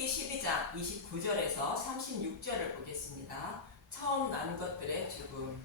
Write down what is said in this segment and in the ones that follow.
출애굽기 12장 29절에서 36절을 보겠습니다. 처음 난 것들의 죽음.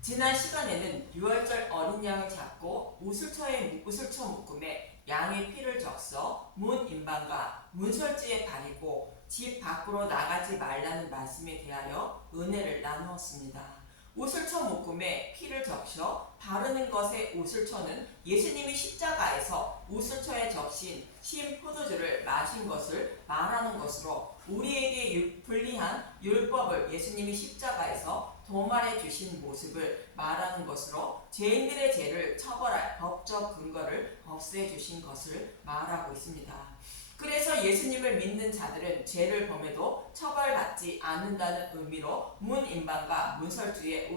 지난 시간에는 유월절 어린 양을 잡고 우슬처 묶음에 양의 피를 적셔 문 임방과 문설주에 바리고 집 밖으로 나가지 말라는 말씀에 대하여 은혜를 나누었습니다. 우슬처 묶음에 피를 적셔 바르는 것의 우슬처는 예수님이 십자가에서 우슬처에 적신 신 포도주를 마신 것을 말하는 것으로 우리에게 불리한 율법을 예수님이 십자가에서 도말해 주신 모습을 말하는 것으로 죄인들의 죄를 처벌할 법적 근거를 없애 주신 것을 말하고 있습니다. 그래서 예수님을 믿는 자들은 죄를 범해도 처벌받지 않는다는 의미로 문 임방과 문설주에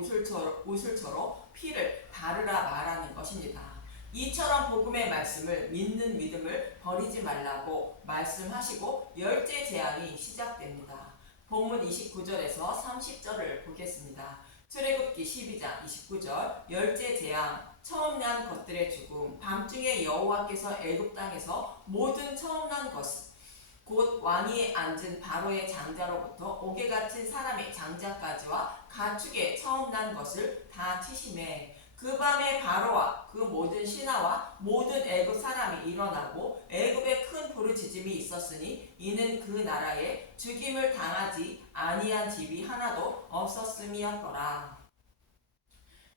우슬초로 피를 바르라 말하는 것입니다. 이처럼 복음의 말씀을 믿는 믿음을 버리지 말라고 말씀하시고 열째 재앙이 시작됩니다. 본문 29절에서 30절을 보겠습니다. 출애굽기 12장 29절 열째 재앙 처음 난 것들의 죽음. 밤중에 여호와께서 애굽 땅에서 모든 처음 난 것 곧 왕위에 앉은 바로의 장자로부터 옥에 갇힌 사람의 장자까지와 가축의 처음 난 것을 다 치심해 그 밤에 바로와 그 모든 신하와 모든 애굽 사람이 일어나고 애굽에 큰 부르짖음이 있었으니 이는 그 나라에 죽임을 당하지 아니한 집이 하나도 없었음이었더라.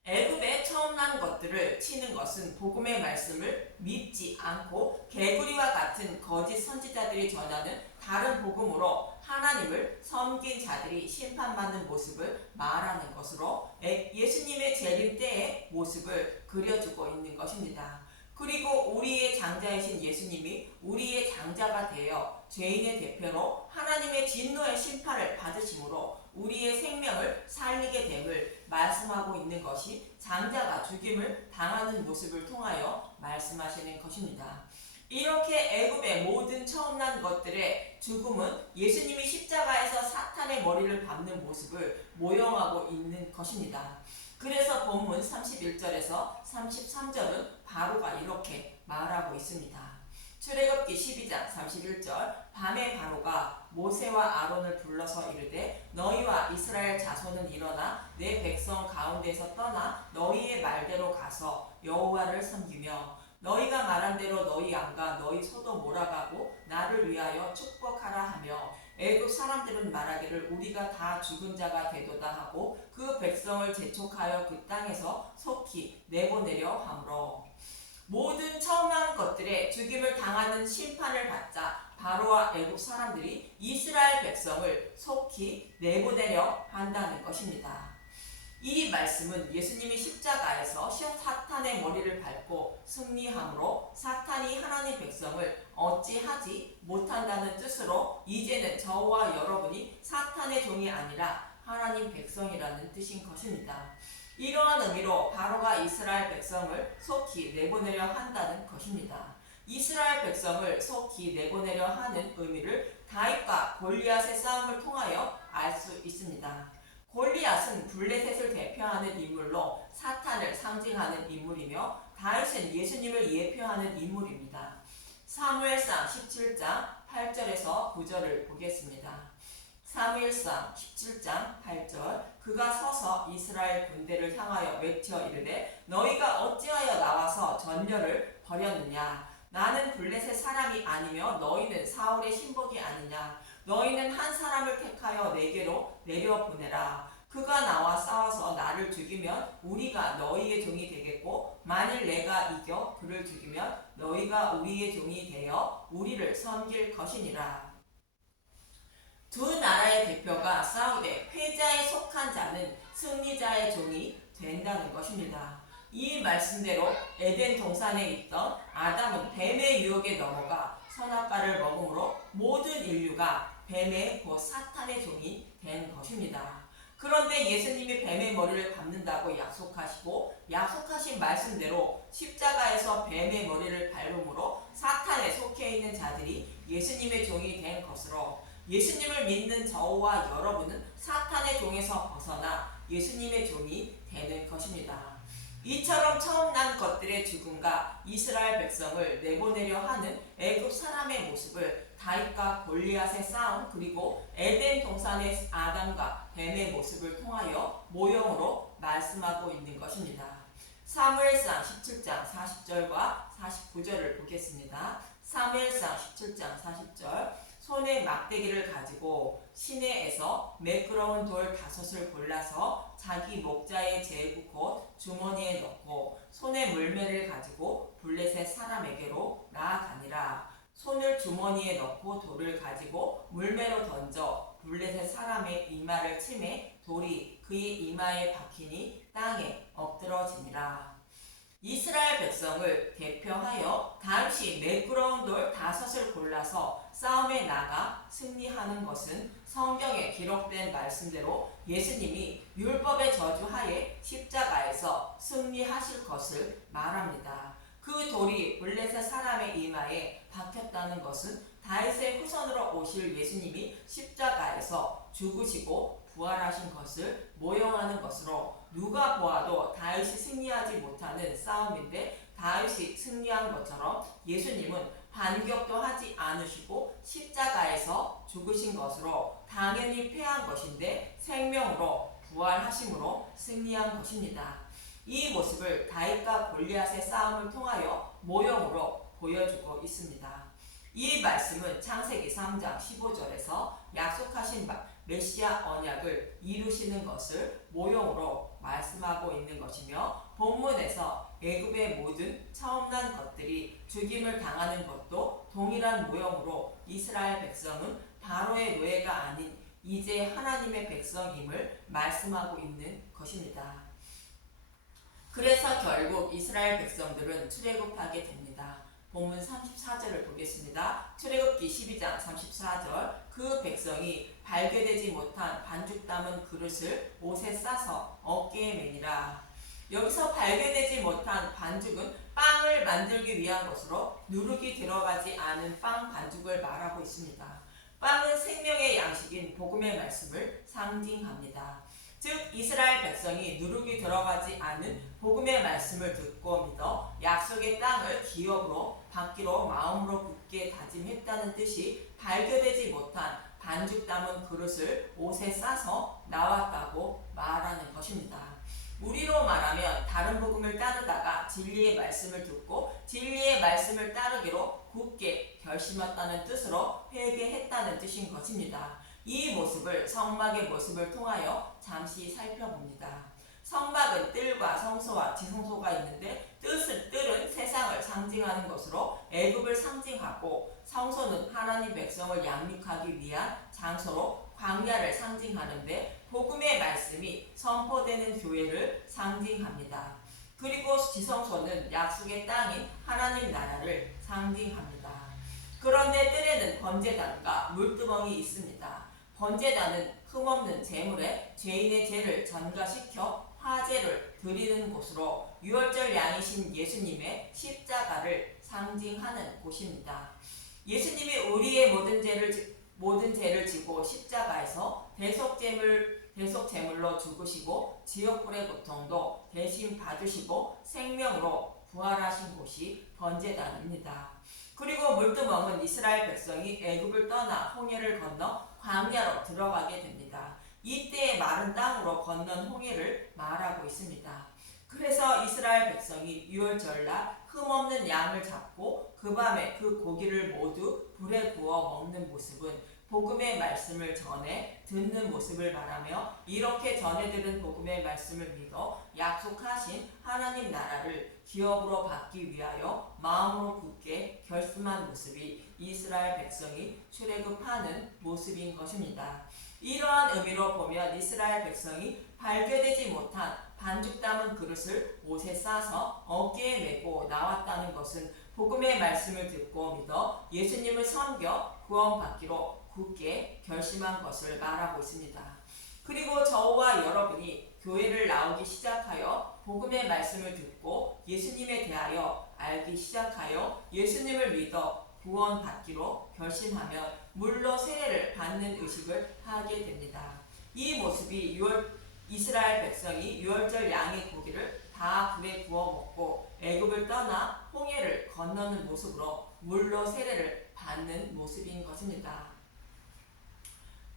애굽에 처음 난 것들을 치는 것은 복음의 말씀을 믿지 않고 개구리와 같은 거짓 선지자들이 전하는 다른 복음으로 하나님을 섬긴 자들이 심판받는 모습을 말하는 것으로 예수님의 재림 때의 모습을 그려주고 있는 것입니다. 그리고 우리의 장자이신 예수님이 우리의 장자가 되어 죄인의 대표로 하나님의 진노의 심판을 받으심으로 우리의 생명을 살리게 됨을 말씀하고 있는 것이 장자가 죽임을 당하는 모습을 통하여 말씀하시는 것입니다. 이렇게 애굽의 모든 처음 난 것들의 죽음은 예수님이 십자가에서 사탄의 머리를 밟는 모습을 모형하고 있는 것입니다. 그래서 본문 31절에서 33절은 바로가 이렇게 말하고 있습니다. 출애굽기 12장 31절 밤에 바로가 모세와 아론을 불러서 이르되 너희와 이스라엘 자손은 일어나 내 백성 가운데서 떠나 너희의 말대로 가서 여호와를 섬기며 너희가 말한 대로 너희 양과 너희 소도 몰아가고 나를 위하여 축복하라 하며 애굽 사람들은 말하기를 우리가 다 죽은 자가 되도다 하고 그 백성을 재촉하여 그 땅에서 속히 내보내려 하므로 모든 처음 난 것들의 죽임을 당하는 심판을 받자 바로와 애굽 사람들이 이스라엘 백성을 속히 내보내려 한다는 것입니다. 이 말씀은 예수님이 십자가에서 사탄의 머리를 밟고 승리함으로 사탄이 하나님 백성을 어찌하지 못한다는 뜻으로 이제는 저와 여러분이 사탄의 종이 아니라 하나님 백성이라는 뜻인 것입니다. 이러한 의미로 바로가 이스라엘 백성을 속히 내보내려 한다는 것입니다. 이스라엘 백성을 속히 내보내려 하는 의미를 다윗과 골리앗의 싸움을 통하여 알 수 있습니다. 골리앗은 블레셋을 대표하는 인물로 사탄을 상징하는 인물이며 다윗은 예수님을 예표하는 인물입니다. 사무엘상 17장 8절에서 9절을 보겠습니다. 사무엘상 17장 8절 그가 서서 이스라엘 군대를 향하여 외쳐 이르되 너희가 어찌하여 나와서 전열을 벌였느냐 나는 블레셋 사람이 아니며 너희는 사울의 신복이 아니냐 너희는 한 사람을 택하여 내게로 내려보내라 그가 나와 싸워서 나를 죽이면 우리가 너희의 종이 되겠고 만일 내가 이겨 그를 죽이면 너희가 우리의 종이 되어 우리를 섬길 것이니라. 두 나라의 대표가 싸우되 패자에 속한 자는 승리자의 종이 된다는 것입니다. 이 말씀대로 에덴 동산에 있던 아담은 뱀의 유혹에 넘어가 선악과를 먹음으로 모든 인류가 뱀의 곧 사탄의 종이 된 것입니다. 그런데 예수님이 뱀의 머리를 밟는다고 약속하시고 약속하신 말씀대로 십자가에서 뱀의 머리를 밟음으로 사탄에 속해 있는 자들이 예수님의 종이 된 것으로 예수님을 믿는 저와 여러분은 사탄의 종에서 벗어나 예수님의 종이 되는 것입니다. 이처럼 처음 난 것들의 죽음과 이스라엘 백성을 내보내려 하는 애굽 사람의 모습을 다윗과 골리앗의 싸움 그리고 에덴 동산의 아담과 뱀의 모습을 통하여 모형으로 말씀하고 있는 것입니다. 사무엘상 17장 40절과 49절을 보겠습니다. 사무엘상 17장 40절 손에 막대기를 가지고 시내에서 매끄러운 돌 5을 골라서 자기 목자의 제구 곧 주머니에 넣고 손에 물매를 가지고 블레셋 사람에게로 나아가니라. 손을 주머니에 넣고 돌을 가지고 물매로 던져 블레셋 사람의 이마를 치매 돌이 그의 이마에 박히니 땅에 엎드러지니라. 이스라엘 백성을 대표하여 다윗이 매끄러운 돌 5을 골라서 싸움에 나가 승리하는 것은 성경에 기록된 말씀대로 예수님이 율법의 저주하에 십자가에서 승리하실 것을 말합니다. 그 돌이 블레셋 사람의 이마에 박혔다는 것은 다윗의 후손으로 오실 예수님이 십자가에서 죽으시고 부활하신 것을 모형하는 것으로 누가 보아도 다윗이 승리하지 못하는 싸움인데 다윗이 승리한 것처럼 예수님은 반격도 하지 않으시고 십자가에서 죽으신 것으로 당연히 패한 것인데 생명으로 부활하심으로 승리한 것입니다. 이 모습을 다윗과 골리앗의 싸움을 통하여 모형으로 보여주고 있습니다. 이 말씀은 창세기 3장 15절에서 약속하신 바 메시아 언약을 이루시는 것을 모형으로 말씀하고 있는 것이며 본문에서 애굽의 모든 처음 난 것들이 죽임을 당하는 것도 동일한 모형으로 이스라엘 백성은 바로의 노예가 아닌 이제 하나님의 백성임을 말씀하고 있는 것입니다. 그래서 결국 이스라엘 백성들은 출애굽하게 됩니다. 본문 34절을 보겠습니다. 출애굽기 12장 34절 그 백성이 발견되지 못한 반죽 담은 그릇을 옷에 싸서 어깨에 매니라. 여기서 발견되지 못한 반죽은 빵을 만들기 위한 것으로 누룩이 들어가지 않은 빵 반죽을 말하고 있습니다. 빵은 생명의 양식인 복음의 말씀을 상징합니다. 즉 이스라엘 백성이 누룩이 들어가지 않은 복음의 말씀을 듣고 믿어 약속의 땅을 기업으로 받기로 마음으로 굳게 다짐했다는 뜻이 발견되지 못한 반죽 담은 그릇을 옷에 싸서 나왔다고 말하는 것입니다. 우리로 말하면 다른 복음을 따르다가 진리의 말씀을 듣고 진리의 말씀을 따르기로 굳게 결심했다는 뜻으로 회개했다는 뜻인 것입니다. 이 모습을 성막의 모습을 통하여 잠시 살펴봅니다. 성막은 뜰과 성소와 지성소가 있는데 뜰은 세상을 상징하는 것으로 애굽을 상징하고 성소는 하나님 백성을 양육하기 위한 장소로 광야를 상징하는데 복음의 말씀이 선포되는 교회를 상징합니다. 그리고 지성소는 약속의 땅인 하나님 나라를 상징합니다. 그런데 뜰에는 번제단과 물두멍이 있습니다. 번제단은 흠없는 제물에 죄인의 죄를 전가시켜 화제를 드리는 곳으로 유월절 양이신 예수님의 십자가를 상징하는 곳입니다. 예수님이 우리의 모든 죄를 지고 십자가에서 대속제물로 죽으시고 지옥불의 고통도 대신 받으시고 생명으로 부활하신 곳이 번제단입니다. 그리고 물두멍은 이스라엘 백성이 애굽을 떠나 홍해를 건너 광야로 들어가게 됩니다. 이때의 마른 땅으로 건넌 홍해를 말하고 있습니다. 그래서 이스라엘 백성이 유월절날 흠없는 양을 잡고 그 밤에 그 고기를 모두 불에 구워 먹는 모습은 복음의 말씀을 전해 듣는 모습을 말하며 이렇게 전해 들은 복음의 말씀을 믿어 약속하신 하나님 나라를 기업으로 받기 위하여 마음으로 굳게 결심한 모습이 이스라엘 백성이 출애굽하는 모습인 것입니다. 이러한 의미로 보면 이스라엘 백성이 발견되지 못한 반죽 담은 그릇을 옷에 싸서 어깨에 메고 나왔다는 것은 복음의 말씀을 듣고 믿어 예수님을 섬겨 구원받기로 굳게 결심한 것을 말하고 있습니다. 그리고 저와 여러분이 교회를 나오기 시작하여 복음의 말씀을 듣고 예수님에 대하여 알기 시작하여 예수님을 믿어 구원받기로 결심하면 물로 세례를 받는 의식을 하게 됩니다. 이 모습이 이스라엘 백성이 유월절 양의 고기를 다 불에 구워 먹고 애굽을 떠나 홍해를 건너는 모습으로 물로 세례를 받는 모습인 것입니다.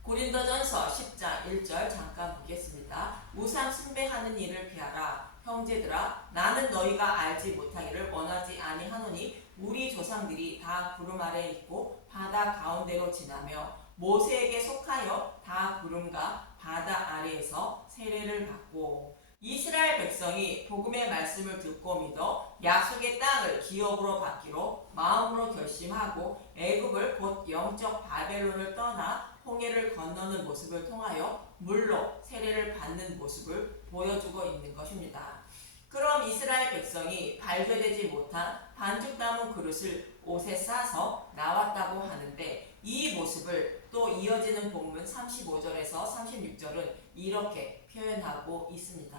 고린도전서 10장 1절 잠깐 보겠습니다. 우상 숭배하는 일을 피하라. 형제들아, 나는 너희가 알지 못하기를 원하지 아니하노니 우리 조상들이 다 구름 아래에 있고 바다 가운데로 지나며 모세에게 속하여 다 구름과 바다 아래에서 세례를 받고. 이스라엘 백성이 복음의 말씀을 듣고 믿어 약속의 땅을 기업으로 받기로 마음으로 결심하고 애굽을 곧 영적 바벨론을 떠나 홍해를 건너는 모습을 통하여 물로 세례를 받는 모습을 보여주고 있는 것입니다. 그럼 이스라엘 백성이 발견되지 못한 반죽 담은 그릇을 옷에 싸서 나왔다고 하는데, 이 모습을 또 이어지는 본문 35절에서 36절은 이렇게 표현하고 있습니다.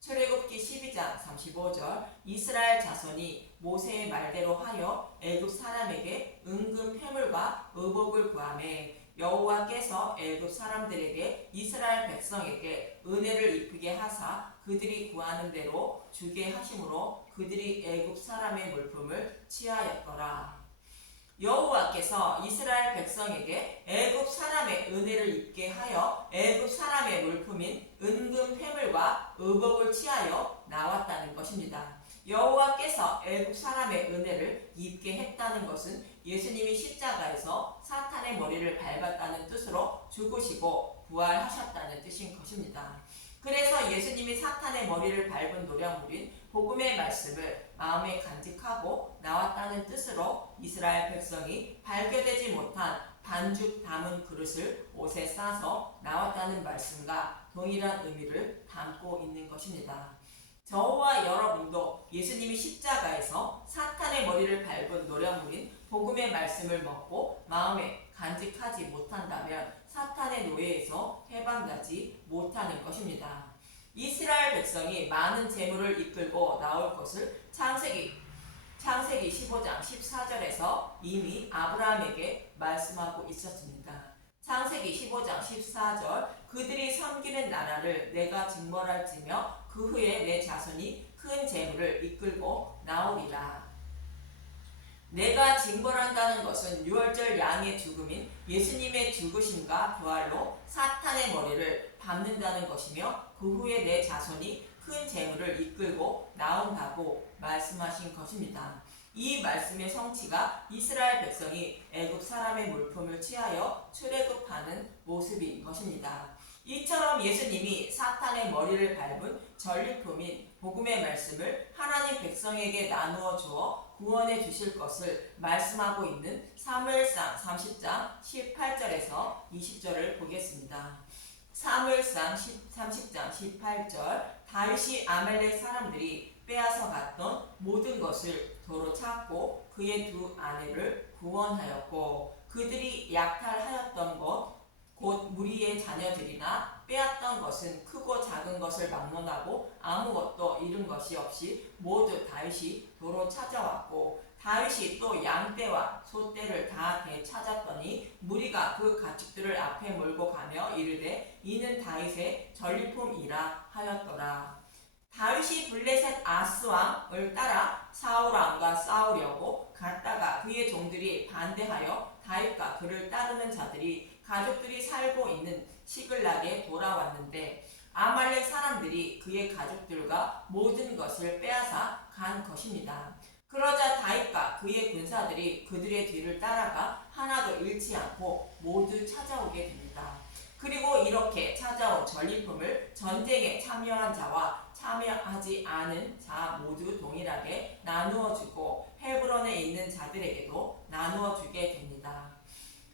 출애굽기 12장 35절, 이스라엘 자손이 모세의 말대로 하여 애굽 사람에게 은금 패물과 의복을 구하매 여호와께서 애굽 사람들에게 이스라엘 백성에게 은혜를 입히게 하사 그들이 구하는 대로 주게 하심으로 그들이 애굽 사람의 물품을 취하였더라. 여호와께서 이스라엘 백성에게 애굽 사람의 은혜를 입게 하여 애굽 사람의 물품인 은금 패물과 의복을 취하여 나왔다는 것입니다. 여호와께서 애굽 사람의 은혜를 입게 했다는 것은 예수님이 십자가에서 사탄의 머리를 밟았다는 뜻으로 죽으시고 부활하셨다는 뜻인 것입니다. 그래서 예수님이 사탄의 머리를 밟은 노량물인 복음의 말씀을 마음에 간직하고 나왔다는 뜻으로 이스라엘 백성이 발견되지 못한 반죽 담은 그릇을 옷에 싸서 나왔다는 말씀과 동일한 의미를 담고 있는 것입니다. 저와 여러분도 예수님이 십자가에서 사탄의 머리를 밟은 노량물인 복음의 말씀을 먹고 마음에 간직하지 못한다면 사탄의 노예에서 해방되지 못하는 것입니다. 이스라엘 백성이 많은 재물을 이끌고 나올 것을 창세기 15장 14절에서 이미 아브라함에게 말씀하고 있었습니다. 창세기 15장 14절, 그들이 섬기는 나라를 내가 증벌할지며 그 후에 내 자손이 큰 재물을 이끌고 나오리라. 내가 징벌한다는 것은 유월절 양의 죽음인 예수님의 죽으심과 부활로 사탄의 머리를 밟는다는 것이며 그 후에 내 자손이 큰 재물을 이끌고 나온다고 말씀하신 것입니다. 이 말씀의 성취가 이스라엘 백성이 애굽 사람의 물품을 취하여 출애굽하는 모습인 것입니다. 이처럼 예수님이 사탄의 머리를 밟은 전리품인 복음의 말씀을 하나님 백성에게 나누어 주어 구원해 주실 것을 말씀하고 있는 사무엘상 30장 18절에서 20절을 보겠습니다. 사무엘상 30장 18절, 다윗이 아말렉 사람들이 빼앗아 갔던 모든 것을 도로 찾고 그의 두 아내를 구원하였고 그들이 약탈하였던 것 곧 무리의 자녀들이나 빼앗던 것은 크고 작은 것을 막론하고 아무것도 잃은 것이 없이 모두 다윗이 도로 찾아왔고 다윗이 또 양떼와 소떼를 다 되찾았더니 무리가 그 가축들을 앞에 몰고 가며 이르되 이는 다윗의 전리품이라 하였더라. 다윗이 블레셋 아스왕을 따라 사울왕과 싸우려고 갔다가 그의 종들이 반대하여 다윗과 그를 따르는 자들이 가족들이 살고 있는 시글락에 돌아왔는데 아말렉 사람들이 그의 가족들과 모든 것을 빼앗아 간 것입니다. 그러자 다윗과 그의 군사들이 그들의 뒤를 따라가 하나도 잃지 않고 모두 찾아오게 됩니다. 그리고 이렇게 찾아온 전리품을 전쟁에 참여한 자와 참여하지 않은 자 모두 동일하게 나누어 주고 헤브론에 있는 자들에게도 나누어 주게 됩니다.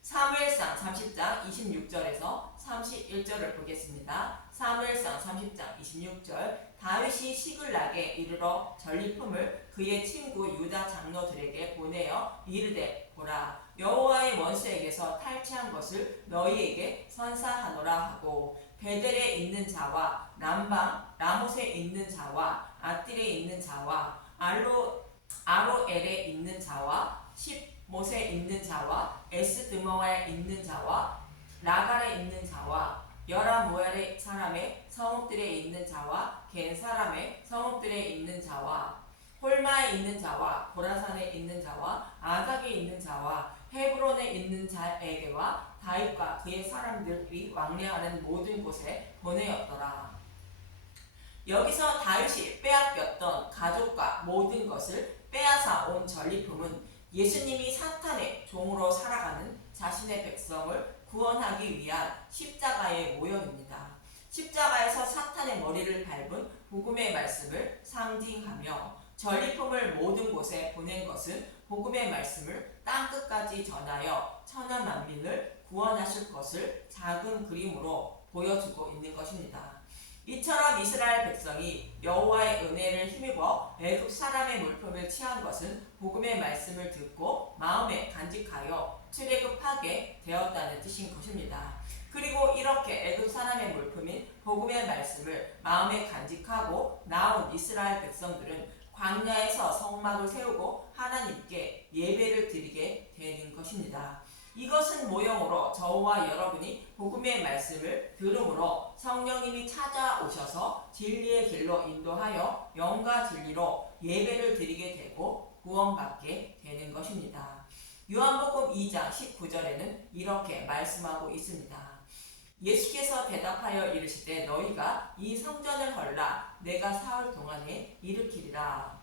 사무엘상 30장 26절에서 31절을 보겠습니다. 사무엘상 30장 26절, 다윗이 시글락에 이르러 전리품을 그의 친구 유다 장로들에게 보내어 이르되 보라, 여호와의 원수에게서 탈취한 것을 너희에게 선사하노라 하고 베델에 있는 자와 남방 라못에 있는 자와 아딜에 있는 자와 아로엘에 있는 자와 못에 있는 자와 에스드모아에 있는 자와 라갈에 있는 자와 여라무엘의 사람의 성읍들에 있는 자와 겐 사람의 성읍들에 있는 자와 홀마에 있는 자와 고라산에 있는 자와 아닥에 있는 자와 헤브론에 있는 자에게와 다윗과 그의 사람들이 왕래하는 모든 곳에 보내었더라. 여기서 다윗이 빼앗겼던 가족과 모든 것을 빼앗아 온 전리품은 예수님이 사탄의 종으로 살아가는 자신의 백성을 구원하기 위한 십자가의 모형입니다. 십자가에서 사탄의 머리를 밟은 복음의 말씀을 상징하며 전리품을 모든 곳에 보낸 것은 복음의 말씀을 땅끝까지 전하여 천하 만민을 구원하실 것을 작은 그림으로 보여주고 있는 것입니다. 이처럼 이스라엘 백성이 여호와의 은혜를 힘입어 애굽 사람의 물품을 취한 것은 복음의 말씀을 듣고 마음에 간직하여 출애굽하게 되었다는 뜻인 것입니다. 그리고 이렇게 애굽 사람의 물품인 복음의 말씀을 마음에 간직하고 나온 이스라엘 백성들은 광야에서 성막을 세우고 하나님께 예배를 드리게 되는 것입니다. 이것은 모형으로 저와 여러분이 복음의 말씀을 들음으로 성령님이 찾아오셔서 진리의 길로 인도하여 영과 진리로 예배를 드리게 되고 구원받게 되는 것입니다. 요한복음 2장 19절에는 이렇게 말씀하고 있습니다. 예수께서 대답하여 이르시되 너희가 이 성전을 헐라 내가 사흘 동안에 일으키리라.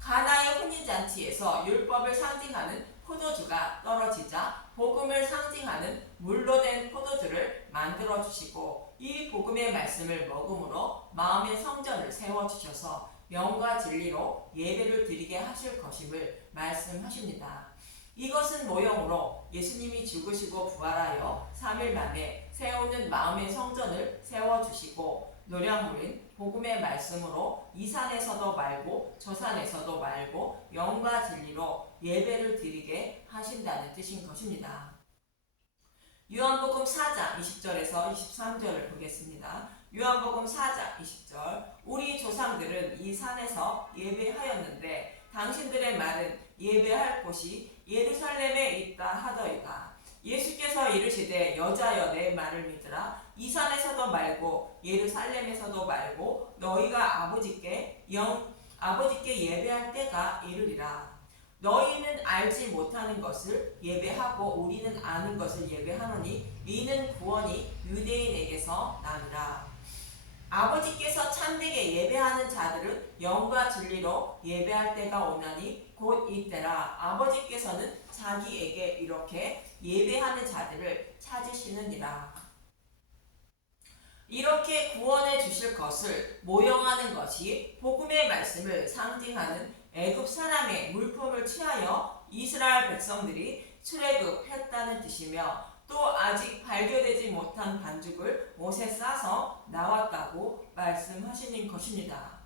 가나의 혼인잔치에서 율법을 상징하는 포도주가 떨어지자 복음을 상징하는 물로 된 포도주를 만들어 주시고 이 복음의 말씀을 먹음으로 마음의 성전을 세워주셔서 영과 진리로 예배를 드리게 하실 것임을 말씀하십니다. 이것은 모형으로 예수님이 죽으시고 부활하여 3일 만에 세우는 마음의 성전을 세워주시고 노량물인 복음의 말씀으로 이 산에서도 말고 저 산에서도 말고 영과 진리로 예배를 드리게 하신다는 뜻인 것입니다. 요한복음 4장 20절에서 23절을 보겠습니다. 요한복음 4장 20절 우리 조상들은 이 산에서 예배하였는데 당신들의 말은 예배할 곳이 예루살렘에 있다 하더이다. 예수께서 이르시되 여자여 내 말을 믿으라. 이 산에서도 말고 예루살렘에서도 말고 너희가 아버지께 예배할 때가 이르리라. 너희는 알지 못하는 것을 예배하고 우리는 아는 것을 예배하노니 이는 구원이 유대인에게서 나니라. 아버지께서 참되게 예배하는 자들은 영과 진리로 예배할 때가 오나니 곧 이때라. 아버지께서는 자기에게 이렇게 예배하는 자들을 찾으시느니라. 이렇게 구원해 주실 것을 모형하는 것이 복음의 말씀을 상징하는 애굽 사람의 물품을 취하여 이스라엘 백성들이 출애굽했다는 뜻이며 또 아직 발견되지 못한 반죽을 못에 싸서 나왔다고 말씀하시는 것입니다.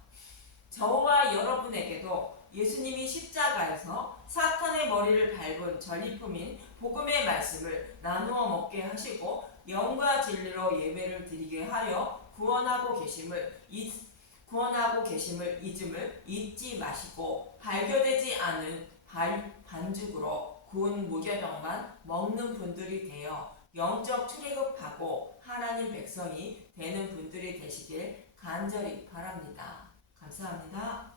저와 여러분에게도 예수님이 십자가에서 사탄의 머리를 밟은 전리품인 복음의 말씀을 나누어 먹게 하시고 영과 진리로 예배를 드리게 하여 구원하고 계심을 잊음을 잊지 마시고 발견되지 않은 반죽으로 구운 무교병만 먹는 분들이 되어 영적 출애굽하고 하나님 백성이 되는 분들이 되시길 간절히 바랍니다. 감사합니다.